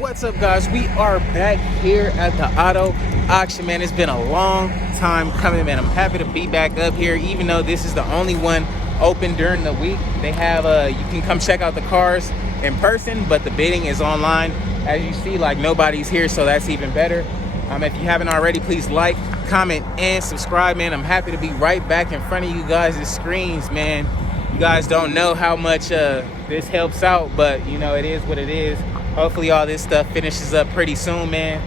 What's up, guys? We are back here at the auto auction, man. It's been a long time coming, man. I'm happy to be back up here, even though this is the only one open during the week. They have you can come check out the cars in person, but the bidding is online. As you see, like, nobody's here, so that's even better. If you haven't already, please like, comment, and subscribe, man. I'm happy to be right back in front of you guys' screens, man. You guys don't know how much this helps out, but you know, it is what it is. Hopefully all this stuff finishes up pretty soon, man.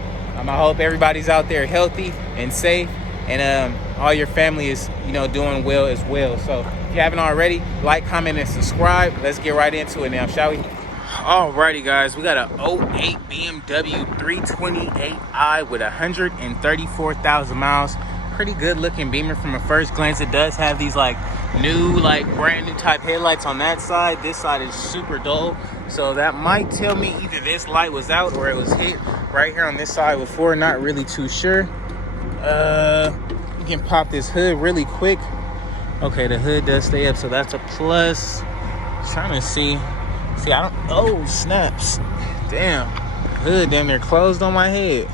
I hope everybody's out there healthy and safe, and all your family is, you know, doing well as well. So if you haven't already, like, comment, and subscribe. Let's get right into it now, shall we? Alrighty, guys, we got an 08 BMW 328i with 134,000 miles. Pretty good looking Beamer from a first glance. It does have these like new, like brand new type headlights on that side. This side is super dull, so that might tell me either this light was out or it was hit right here on this side before. Not really too sure. You can pop this hood really quick. Okay, the hood does stay up, so that's a plus. Trying to see, I don't, oh snaps, damn, hood damn near closed on my head.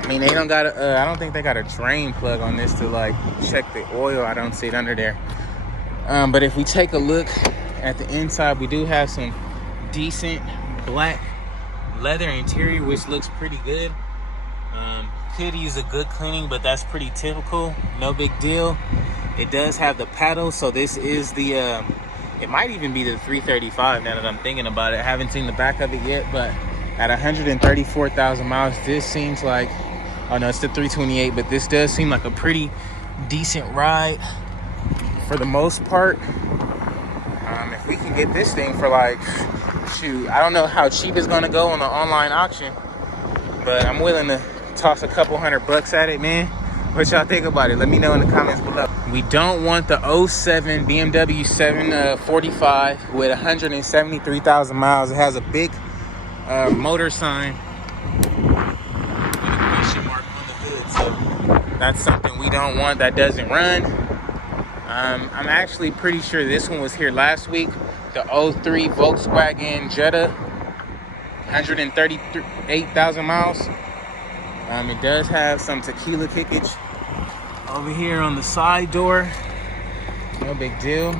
I mean, they don't got a, I don't think they got a drain plug on this to like check the oil. I don't see it under there. But if we take a look at the inside, we do have some decent black leather interior, which looks pretty good. Could use a good cleaning, but that's pretty typical, no big deal. It does have the paddle, so this is the it might even be the 335 now that I'm thinking about it. I haven't seen the back of it yet, but at 134,000 miles, this seems like, oh no, it's the 328, but this does seem like a pretty decent ride for the most part. If we can get this thing for like, shoot, I don't know how cheap it's gonna go on the online auction, but I'm willing to toss a couple $100 at it, man. What y'all think about it? Let me know in the comments below. We don't want the 07 BMW 745 with 173,000 miles. It has a big motor sign with a question mark on the hood, so that's something we don't want. That doesn't run. I'm actually pretty sure this one was here last week. The 03 Volkswagen Jetta, 138,000 miles. It does have some tequila kickage over here on the side door. No big deal.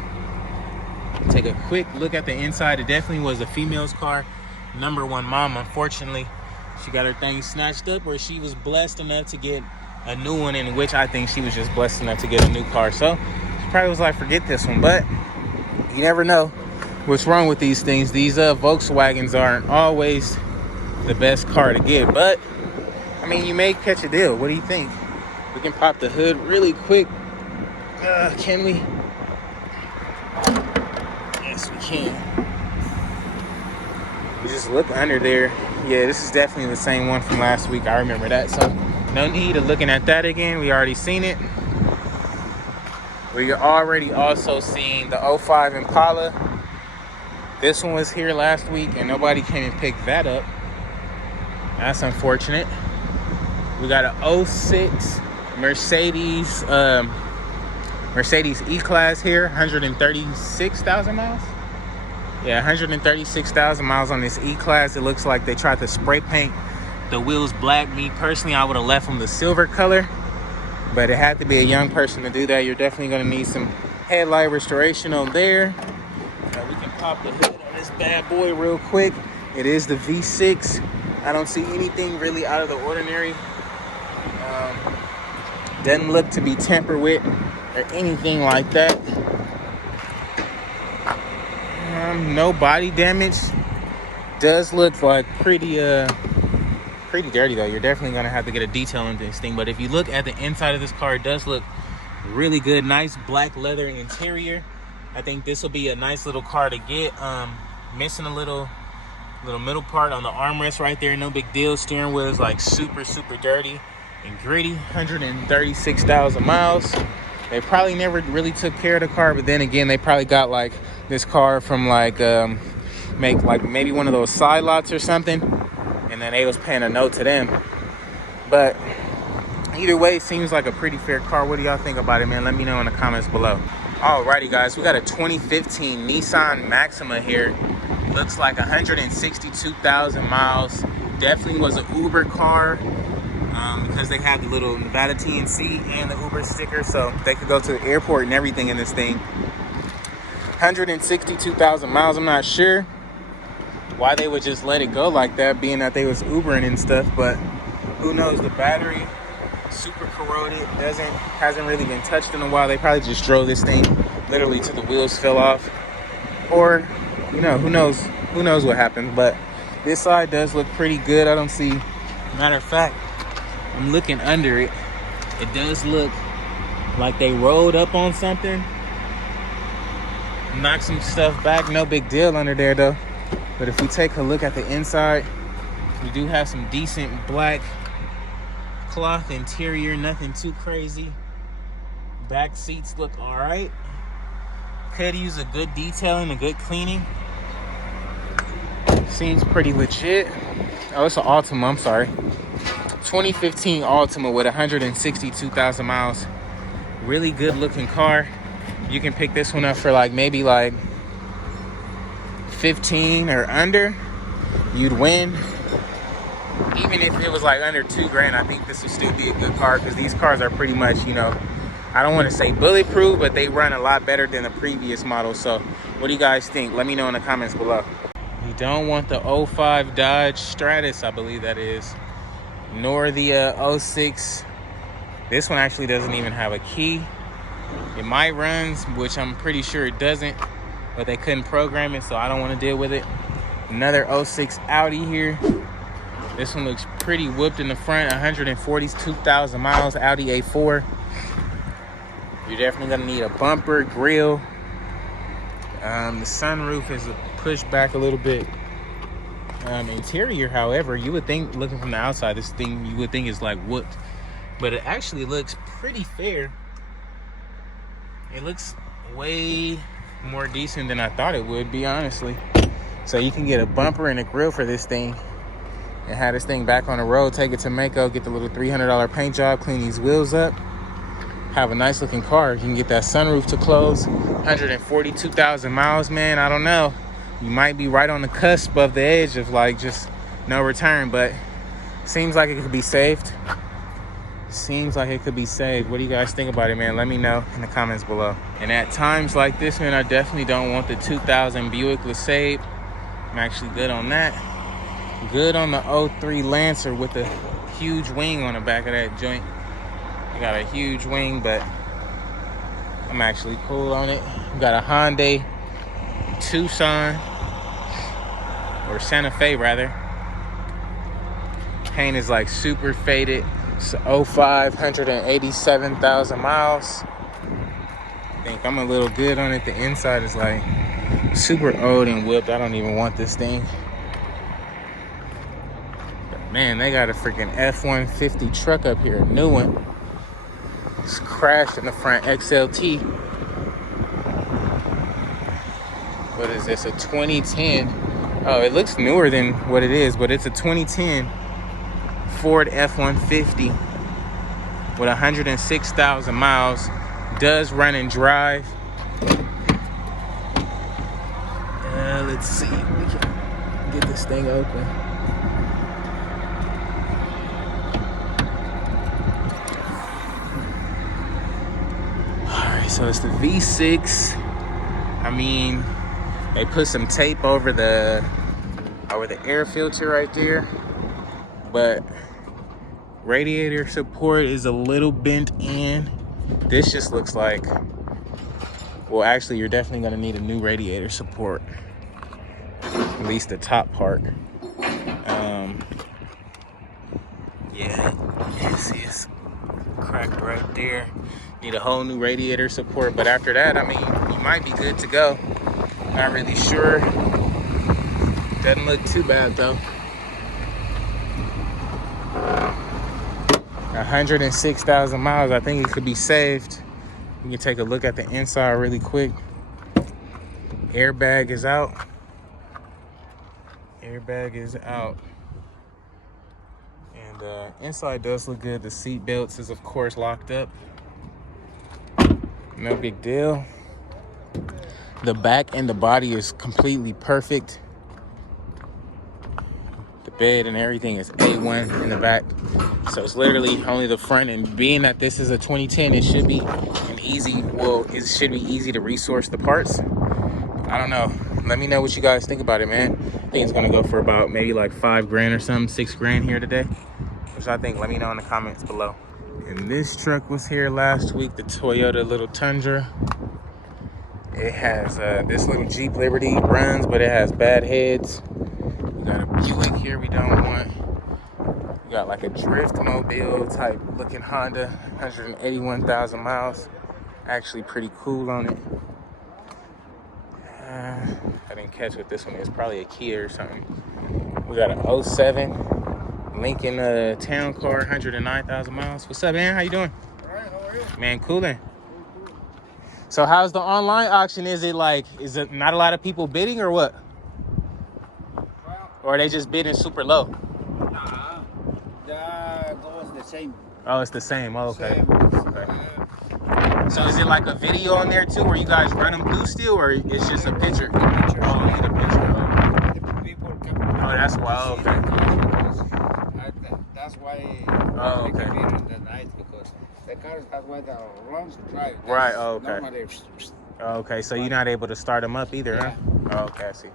Take a quick look at the inside. It definitely was a female's car. Number one mom, unfortunately, she got her thing snatched up, or she was blessed enough to get a new one, in which I think she was just blessed enough to get a new car. So she probably was like, forget this one, but you never know what's wrong with these things. These Volkswagens aren't always the best car to get, but I mean, you may catch a deal. What do you think? We can pop the hood really quick. Can we? Yes, we can. We just look under there. Yeah, this is definitely the same one from last week. I remember that. So no need of looking at that again. We already seen it. We already also seen the 05 Impala. This one was here last week and nobody came and picked that up. That's unfortunate. We got an 06 Mercedes EClass here, 136,000 miles. Yeah, 136,000 miles on this EClass. It looks like they tried to spray paint the wheels black. Me personally, I would have left them the silver color, but it had to be a young person to do that. You're definitely gonna need some headlight restoration on there. We can pop the hood on this bad boy real quick. It is the V6. I don't see anything really out of the ordinary. Doesn't look to be tampered with or anything like that. No body damage. Does look like pretty dirty though. You're definitely gonna have to get a detail into this thing, but if you look at the inside of this car, it does look really good. Nice black leather interior. I think this will be a nice little car to get. Missing a little middle part on the armrest right there, no big deal. Steering wheel is like super dirty and gritty. 136,000 miles. They probably never really took care of the car, but then again, they probably got like this car from like make like maybe one of those side lots or something, and then they was paying a note to them. But either way, it seems like a pretty fair car. What do y'all think about it, man? Let me know in the comments below. Alrighty, guys, we got a 2015 Nissan Maxima here. Looks like 162,000 miles. Definitely was an Uber car because they have the little Nevada TNC and the Uber sticker, so they could go to the airport and everything in this thing. 162,000 miles. I'm not sure why they would just let it go like that, being that they was Ubering and stuff, but who knows. The battery super corroded, hasn't really been touched in a while. They probably just drove this thing literally till the wheels fell off, or you know, who knows what happened. But this side does look pretty good. I don't see, matter of fact, I'm looking under it, it does look like they rolled up on something, knocked some stuff back. No big deal under there though. But if we take a look at the inside, we do have some decent black cloth interior, nothing too crazy. Back seats look all right. Could use a good detailing, a good cleaning. Seems pretty legit. Oh, it's an Altima, I'm sorry. 2015 Altima with 162,000 miles. Really good looking car. You can pick this one up for like maybe like 15 or under. You'd win. Even if it was like under $2,000, I think this would still be a good car, because these cars are pretty much, you know, I don't want to say bulletproof, but they run a lot better than the previous model. So what do you guys think? Let me know in the comments below. You don't want the 05 Dodge Stratus, I believe that is, nor the 06. This one actually doesn't even have a key. It might run, which I'm pretty sure it doesn't, but they couldn't program it, so I don't want to deal with it. Another 06 Audi here. This one looks pretty whooped in the front. 142,000 miles, Audi A4. You're definitely gonna need a bumper, grill. The sunroof is pushed back a little bit. Interior, however, you would think, looking from the outside, this thing you would think is like whooped, but it actually looks pretty fair. It looks way more decent than I thought it would be, honestly. So you can get a bumper and a grill for this thing and have this thing back on the road, take it to Mako, get the little $300 paint job, clean these wheels up, have a nice looking car. You can get that sunroof to close. 142,000 miles, man. I don't know, you might be right on the cusp of the edge of like just no return, but seems like it could be saved. Seems like it could be saved. What do you guys think about it, man? Let me know in the comments below. And at times like this, man, I definitely don't want the 2000 Buick LeSabre. I'm actually good on that. Good on the 03 Lancer with a huge wing on the back of that joint. I got a huge wing, but I'm actually cool on it. Got a Hyundai Tucson, or Santa Fe rather. Paint is like super faded. It's 05, 187,000 miles. I think I'm a little good on it. The inside is like super old and whipped. I don't even want this thing. But man, they got a freaking F-150 truck up here, a new one. It's crashed in the front, XLT. What is this, a 2010? Oh, it looks newer than what it is, but it's a 2010 Ford F-150 with 106,000 miles. Does run and drive. Let's see if we can get this thing open. Alright, so it's the V6. I mean, they put some tape over the air filter right there, but radiator support is a little bent in. This just looks like, well, actually you're definitely going to need a new radiator support, at least the top part. Yeah, you see it's cracked right there. Need a whole new radiator support, but after that, I mean, you might be good to go. Not really sure. Doesn't look too bad though. 106,000 miles. I think it could be saved. You can take a look at the inside really quick. Airbag is out. Airbag is out. And inside does look good. The seat belts is of course locked up. No big deal. The back and the body is completely perfect. bed and everything is A1 in the back. So it's literally only the front, and being that this is a 2010, it should be it should be easy to resource the parts. I don't know. Let me know what you guys think about it, man. I think it's gonna go for about maybe like 5 grand or something, 6 grand here today. Which I think, let me know in the comments below. And this truck was here last week, the Toyota little Tundra. It has this little Jeep Liberty runs, but it has bad heads. We got a Buick here we don't want. We got like a drift mobile type looking Honda, 181,000 miles. Actually pretty cool on it. I didn't catch what this one is. Probably a Kia or something. We got an 07 Lincoln town car, 109,000 miles. What's up, man? How you doing? All right, how are you? Man, coolin'. So how's the online auction? Is it not a lot of people bidding or what? Well, Or are they just bidding super low? nah, that goes the same. Oh, it's the same. Oh, okay. Same. Okay. So is it like a video on there too, where you guys run them through still, or it's just a picture? Picture. Oh, you the picture. The people come. Oh, that's why. Oh, okay. That's why. Oh, okay. They come in at the night because the cars. That's why the long drive. Right. Oh, okay. Normally, Oh, okay. So you're not able to start them up either, yeah. huh? Oh, okay. I see.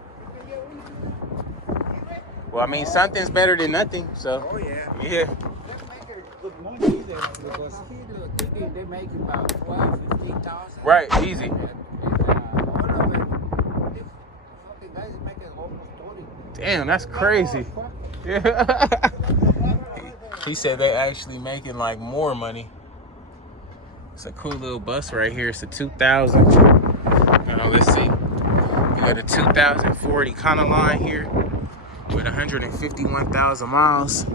Well, I mean, something's better than nothing. So. Oh yeah. Yeah. They make a good money either because they make about 12, 15,000. Right. Easy. One of it, fucking guys making almost 20. Damn, that's crazy. Yeah. He said they actually making like more money. It's a cool little bus right here. It's a 2000. Let's see. We got a 2040 Econoline here with 151,000 miles.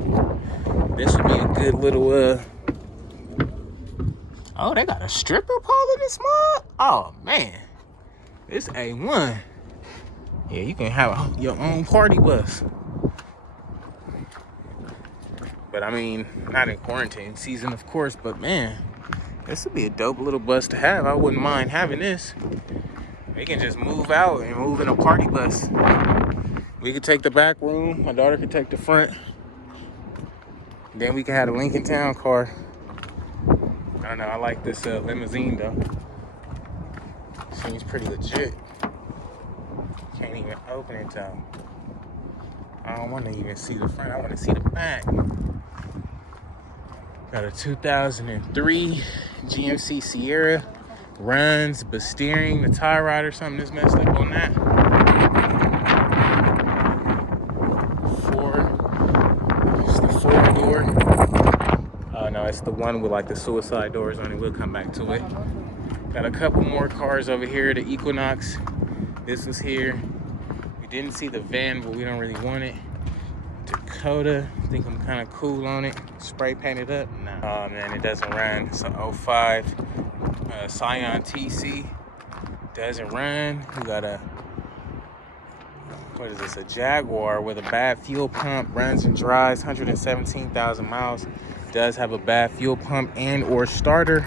This would be a good little Oh, they got a stripper pole in this mug? Oh man. This A1. Yeah, you can have your own party bus. But I mean, not in quarantine season, of course, but man, this would be a dope little bus to have. I wouldn't mind having this. We can just move out and move in a party bus. We could take the back room. My daughter could take the front. Then we can have a Lincoln Town car. I don't know, I like this limousine though. Seems pretty legit. Can't even open it though. I don't want to even see the front. I want to see the back. Got a 2003 GMC Sierra. Runs, but steering, the tie rod or something is messed up on that. It's the 4-door. Oh no, it's the one with like the suicide doors on it. We'll come back to it. Got a couple more cars over here. The Equinox. This was here. We didn't see the van, but we don't really want it. Dakota. I think I'm kind of cool on it. Spray painted up. No. Oh man, it doesn't run. It's an 05 Scion TC. Doesn't run. We got a, what is this? A Jaguar with a bad fuel pump. Runs and drives 117,000 miles. Does have a bad fuel pump and or starter.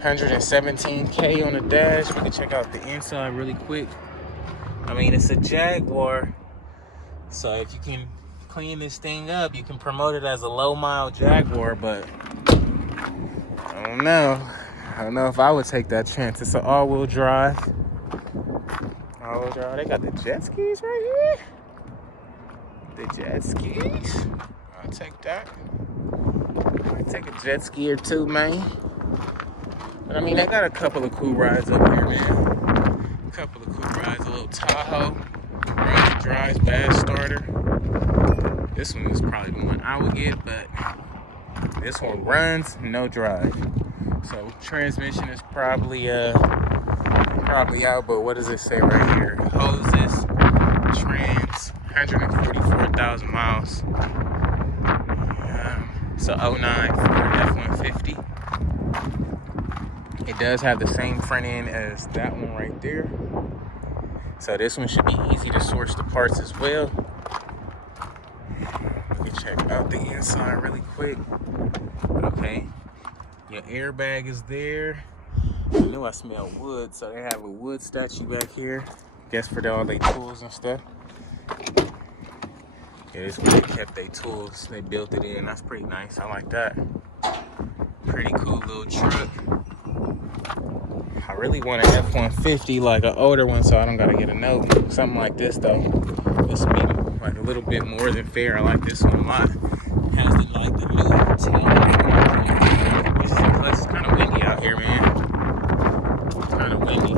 117K on the dash. We can check out the inside really quick. I mean, it's a Jaguar. So if you can clean this thing up, you can promote it as a low mile Jaguar, but I don't know. I don't know if I would take that chance. It's an all-wheel drive. All-wheel drive. They got the jet skis right here. The jet skis. I'll take that. I'll take a jet ski or two, man. But I mean, they got a couple of cool rides up here, man. A couple of cool rides. A little Tahoe. Runs, drives, bad starter. This one is probably the one I would get, but this one runs, no drive. So transmission is probably out, but what does it say right here? Hoses, trans, 144,000 miles. So 09 Ford F-150. It does have the same front end as that one right there. So this one should be easy to source the parts as well. Let me check out the inside really quick. Okay. Your airbag is there. I know I smell wood, so they have a wood statue back here. Guess for all their tools and stuff. Yeah, this is where they kept their tools. They built it in. That's pretty nice. I like that. Pretty cool little truck. I really want an F-150, like an older one, so I don't gotta get a note. Something like this though. This would be like a little bit more than fair. I like this one a lot. It has the like the new tail. Plus it's kind of windy out here, man. Kind of windy.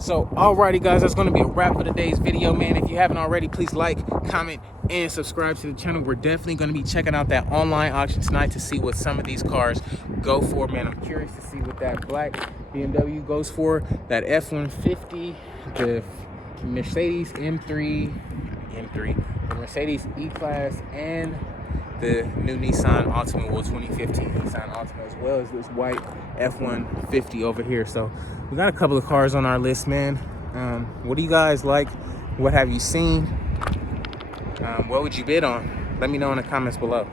So, alrighty guys, that's gonna be a wrap for today's video, man. If you haven't already, please like, comment, and subscribe to the channel. We're definitely gonna be checking out that online auction tonight to see what some of these cars go for, man. I'm curious to see what that black BMW goes for, that F-150, the Mercedes M3, the Mercedes E-Class, and the new Nissan Altima, well, 2015 Nissan Altima, as well as this white F-150 over here. So we got a couple of cars on our list, man. What do you guys like? What have you seen? What would you bid on? Let me know in the comments below.